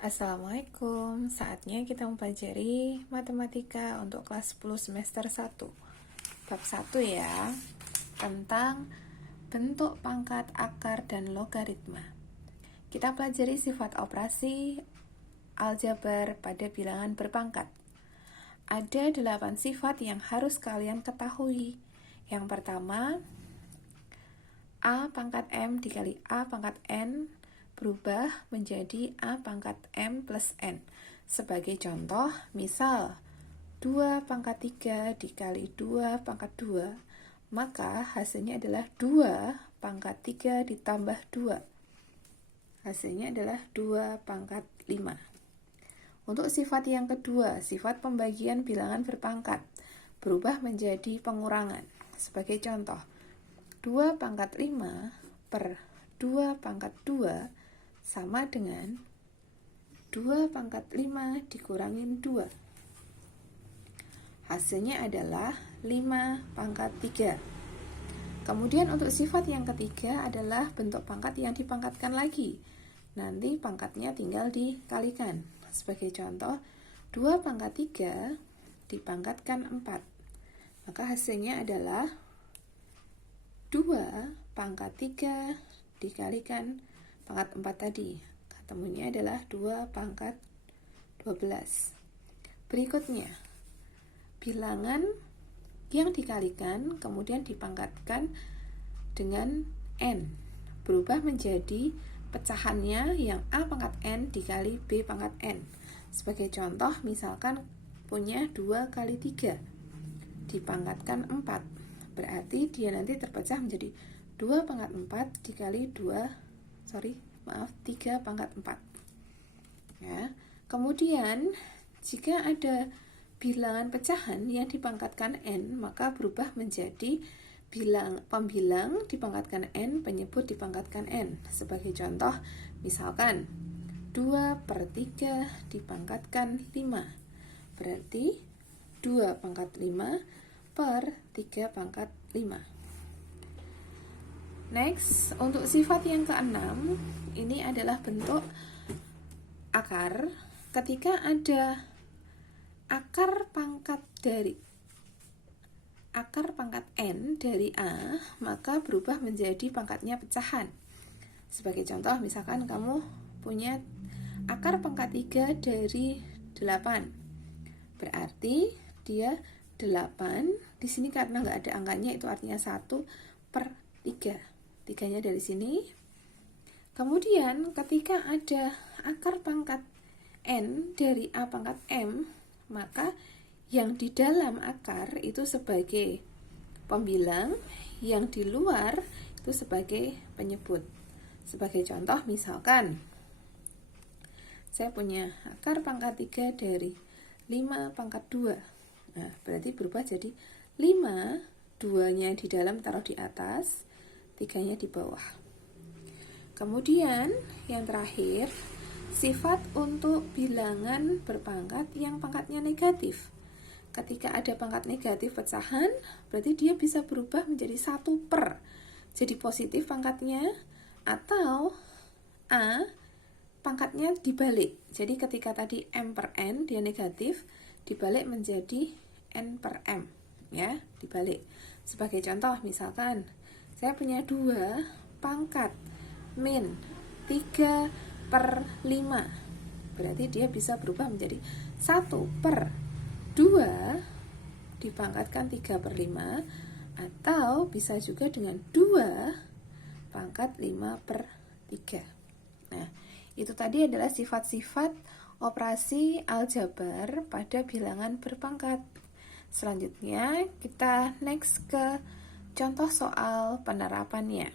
Assalamualaikum, saatnya kita mempelajari matematika untuk kelas 10 semester 1 Bab 1 ya, tentang bentuk pangkat, akar, dan logaritma. Kita pelajari sifat operasi aljabar pada bilangan berpangkat. Ada 8 sifat yang harus kalian ketahui. Yang pertama, A pangkat M dikali A pangkat N berubah menjadi A pangkat M plus N. Sebagai contoh, misal 2 pangkat 3 dikali 2 pangkat 2, maka hasilnya adalah 2 pangkat 3 ditambah 2. Hasilnya adalah 2 pangkat 5. Untuk sifat yang kedua, sifat pembagian bilangan berpangkat, berubah menjadi pengurangan. Sebagai contoh, 2 pangkat 5 per 2 pangkat 2 sama dengan 2 pangkat 5 dikurangin 2. Hasilnya adalah 5 pangkat 3. Kemudian untuk sifat yang ketiga adalah bentuk pangkat yang dipangkatkan lagi. Nanti pangkatnya tinggal dikalikan. Sebagai contoh, 2 pangkat 3 dipangkatkan 4. Maka hasilnya adalah 2 pangkat 3 dikalikan pangkat 4 tadi. Ketemunya adalah 2 pangkat 12. Berikutnya, bilangan yang dikalikan kemudian dipangkatkan dengan N. Berubah menjadi pecahannya yang A pangkat N dikali B pangkat N. Sebagai contoh, misalkan punya 2 kali 3 dipangkatkan 4. Berarti dia nanti terpecah menjadi 2 pangkat 4 dikali 3 pangkat 4. Ya. Kemudian, jika ada bilangan pecahan yang dipangkatkan N, maka berubah menjadi pembilang dipangkatkan N, penyebut dipangkatkan N. Sebagai contoh, misalkan 2 per 3 dipangkatkan 5. Berarti 2 pangkat 5 per 3 pangkat 5. Next, untuk sifat yang keenam, ini adalah bentuk akar. Ketika ada akar pangkat N dari A, maka berubah menjadi pangkatnya pecahan. Sebagai contoh, misalkan kamu punya akar pangkat 3 dari 8. Berarti dia 8, di sini karena nggak ada angkanya, itu artinya 1 per 3. 3-nya dari sini. Kemudian ketika ada akar pangkat N dari A pangkat M, maka yang di dalam akar itu sebagai pembilang, yang di luar itu sebagai penyebut. Sebagai contoh, misalkan saya punya akar pangkat 3 dari 5 pangkat 2. Nah, berarti berubah jadi 5, 2-nya di dalam taruh di atas, 3-nya di bawah. Kemudian yang terakhir, sifat untuk bilangan berpangkat yang pangkatnya negatif. Ketika ada pangkat negatif pecahan, berarti dia bisa berubah menjadi 1 per. Jadi positif pangkatnya, atau A pangkatnya dibalik. Jadi ketika tadi M per N dia negatif, dibalik menjadi N per M. Ya, dibalik. Sebagai contoh, misalkan saya punya 2 pangkat min 3 per 5. Berarti dia bisa berubah menjadi 1 per 2 dipangkatkan 3 per 5, atau bisa juga dengan 2 pangkat 5 per 3. Nah, itu tadi adalah sifat-sifat operasi aljabar pada bilangan berpangkat. Selanjutnya kita next ke contoh soal penerapannya.